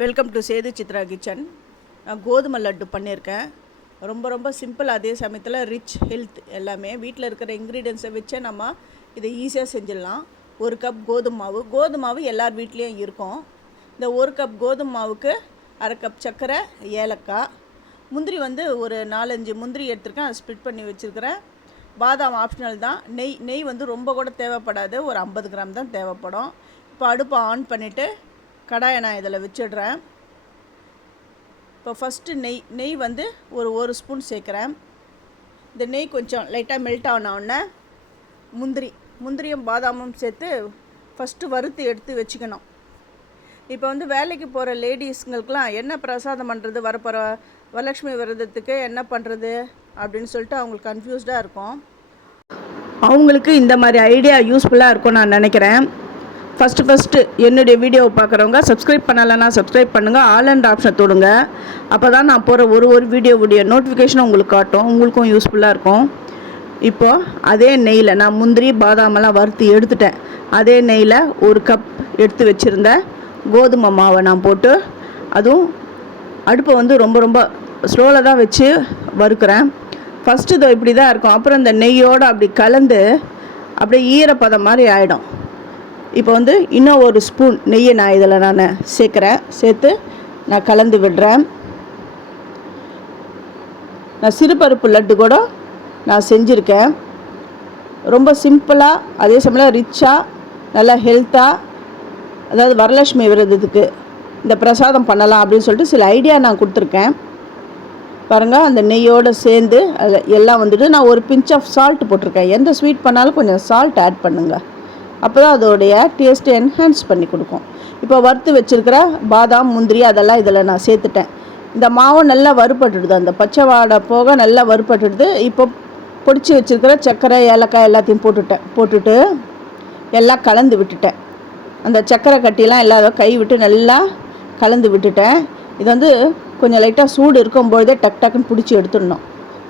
Welcome to Sethu Chitra kitchen நான் கோதுமை லட்டு பண்ணியிருக்கேன். ரொம்ப ரொம்ப சிம்பிள் அதே சமயத்தில் ரிச் ஹெல்த் எல்லாமே. வீட்டில் இருக்கிற இன்க்ரீடியன்ஸை வச்சே நம்ம இதை ஈஸியாக செஞ்சிடலாம். ஒரு கப் கோதுமை மாவு. கோதுமை மாவு எல்லார் வீட்லேயும் இருக்கும். இந்த ஒரு கப் கோதுமை மாவுக்கு அரை கப் சர்க்கரை ஏலக்காய். முந்திரி வந்து ஒரு நாலஞ்சு முந்திரி எடுத்துருக்கேன். அதை ஸ்ப்ளிட் பண்ணி வச்சுருக்கிறேன். பாதாம் ஆப்ஷனல் தான். நெய் நெய் வந்து ரொம்ப கூட தேவைப்படாது. ஒரு ஐம்பது கிராம் தான் தேவைப்படும். இப்போ அடுப்பை ஆன் பண்ணிவிட்டு கடாயை நான் இதில் வச்சிடுறேன். இப்போ ஃபஸ்ட்டு நெய் நெய் வந்து ஒரு ஒரு ஸ்பூன் சேர்க்குறேன். இந்த நெய் கொஞ்சம் லைட்டாக மெல்ட் ஆனவுடனே முந்திரி முந்திரியும் பாதாமும் சேர்த்து ஃபஸ்ட்டு வறுத்து எடுத்து வச்சுக்கணும். இப்போ வந்து வேலைக்கு போகிற லேடிஸுங்களுக்கெலாம் என்ன பிரசாதம் பண்ணுறது வரப்போகிற வரலட்சுமி விரதத்துக்கு என்ன பண்ணுறது அப்படின்னு சொல்லிட்டு அவங்களுக்கு கன்ஃபியூஸ்டாக இருக்கும். அவங்களுக்கு இந்த மாதிரி ஐடியா யூஸ்ஃபுல்லாக இருக்கும் நான் நினைக்கிறேன். ஃபஸ்ட்டு ஃபஸ்ட்டு என்னுடைய வீடியோவை பார்க்குறவங்க சப்ஸ்கிரைப் பண்ணலைன்னா சப்ஸ்கிரைப் பண்ணுங்கள் ஆல் அண்ட் ஆப்ஷன் தொடுங்க. அப்போ தான் நான் போகிற ஒரு ஒரு வீடியோவுடைய நோட்டிஃபிகேஷன் உங்களுக்கு காட்டும். உங்களுக்கும் யூஸ்ஃபுல்லாக இருக்கும். இப்போது அதே நெய்யில் நான் முந்திரி பாதாமெல்லாம் வறுத்து எடுத்துட்டேன். அதே நெய்யில் ஒரு கப் எடுத்து வச்சுருந்த கோதுமை மாவை நான் போட்டு அதுவும் அடுப்பை வந்து ரொம்ப ரொம்ப ஸ்லோவில் தான் வச்சு வறுக்கிறேன். ஃபஸ்ட்டு இதோ இப்படி தான் இருக்கும். அப்புறம் இந்த நெய்யோடு அப்படி கலந்து அப்படியே ஈரப்பதம் மாதிரி ஆகிடும் இப்போ வந்து இன்னும் ஒரு ஸ்பூன் நெய்யை நான் இதில் நான் சேர்க்குறேன். சேர்த்து நான் கலந்து விடுறேன். நான் சிறுபருப்பு லட்டு கூட நான் செஞ்சுருக்கேன். ரொம்ப சிம்பிளாக அதே சமயம் ரிச்சாக நல்லா ஹெல்த்தாக அதாவது வரலட்சுமி விரதத்துக்கு இந்த பிரசாதம் பண்ணலாம் அப்படின்னு சொல்லிட்டு சில ஐடியா நான் கொடுத்துருக்கேன். பாருங்கள் அந்த நெய்யோடு சேர்ந்து அதில் எல்லாம் வந்துட்டு நான் ஒரு பிஞ்ச் ஆஃப் சால்ட் போட்டிருக்கேன். எந்த ஸ்வீட் பண்ணாலும் கொஞ்சம் சால்ட் ஆட் பண்ணுங்கள் அப்போ தான் அதோடைய டேஸ்ட்டை என்ஹான்ஸ் பண்ணி கொடுக்கும். இப்போ வறுத்து வச்சுருக்கிற பாதாம் முந்திரி அதெல்லாம் இதில் நான் சேர்த்துட்டேன். இந்த மாவு நல்லா வறுபட்டுடுது. அந்த பச்சை வாடை போக நல்லா வறுபட்டுடுது. இப்போ பொடிச்சு வச்சுருக்கிற சர்க்கரை ஏலக்காய் எல்லாத்தையும் போட்டுட்டேன். போட்டுட்டு எல்லாம் கலந்து விட்டுட்டேன். அந்த சர்க்கரை கட்டிலாம் எல்லாம் கை விட்டு நல்லா கலந்து விட்டுட்டேன். இது வந்து கொஞ்சம் லைட்டாக சூடு இருக்கும்பொழுதே டக் டக்குன்னு பிடிச்சி எடுத்துடணும்.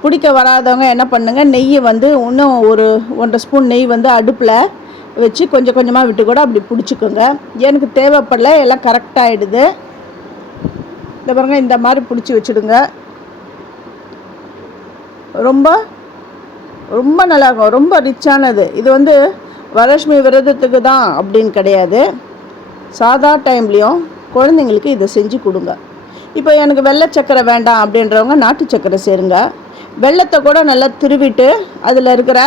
பிடிக்க வராதவங்க என்ன பண்ணுங்கள் நெய்யை வந்து இன்னும் ஒரு ஒன்றரை ஸ்பூன் நெய் வந்து அடுப்பில் வச்சு கொஞ்சம் கொஞ்சமாக விட்டு கூட அப்படி பிடிச்சிக்கோங்க. எனக்கு தேவைப்படல எல்லாம் கரெக்டாகிடுது இந்த பாருங்க இந்த மாதிரி பிடிச்சி வச்சுடுங்க. ரொம்ப ரொம்ப நல்லாயிருக்கும் ரொம்ப ரிச்சானது இது வந்து வரலட்சுமி விரதத்துக்கு தான் அப்படின்னு கிடையாது. சாதா டைம்லேயும் குழந்தைங்களுக்கு இதை செஞ்சு கொடுங்க. இப்போ எனக்கு வெள்ளை சக்கரை வேண்டாம் அப்படின்றவங்க நாட்டு சக்கரை சேருங்க. வெள்ளத்தை கூட நல்லா திருவிட்டு அதில் இருக்கிற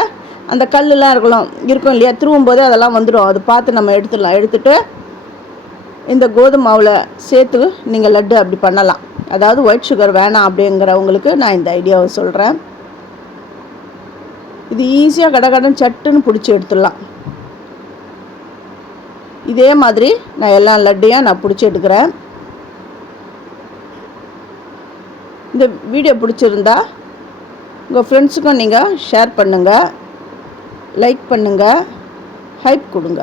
அந்த கல்லுலாம் இருக்கலாம் இருக்கும் இல்லையா? திருவும் போது அதெல்லாம் வந்துடும் அது பார்த்து நம்ம எடுத்துடலாம். எடுத்துட்டு இந்த கோதுமை மாவில் சேர்த்து நீங்கள் லட்டு அப்படி பண்ணலாம். அதாவது ஒயிட் சுகர் வேணாம் அப்படிங்கிறவங்களுக்கு நான் இந்த ஐடியாவை சொல்கிறேன் இது ஈஸியாக கடகடன் சட்டுன்னு பிடிச்சி எடுத்துடலாம். இதே மாதிரி நான் எல்லா லட்டையும் நான் பிடிச்சி எடுக்கிறேன். இந்த வீடியோ பிடிச்சிருந்தா உங்கள் ஃப்ரெண்ட்ஸுக்கும் நீங்கள் ஷேர் பண்ணுங்கள் லைக் பண்ணுங்கள் ஹைப் கொடுங்க.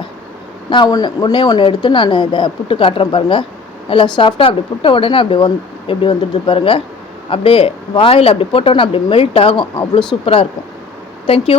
நான் ஒன்று ஒன்றே ஒன்று எடுத்து நான் இதை புட்டு காட்டுறேன் பாருங்கள் நல்லா சாஃப்டாக அப்படி புட்ட உடனே அப்படி வந் எப்படி வந்துடுது பாருங்கள் அப்படியே வாயில் அப்படி போட்டோன்னே அப்படி மெல்ட் ஆகும். அவ்வளோ சூப்பராக இருக்கும். தேங்க்யூ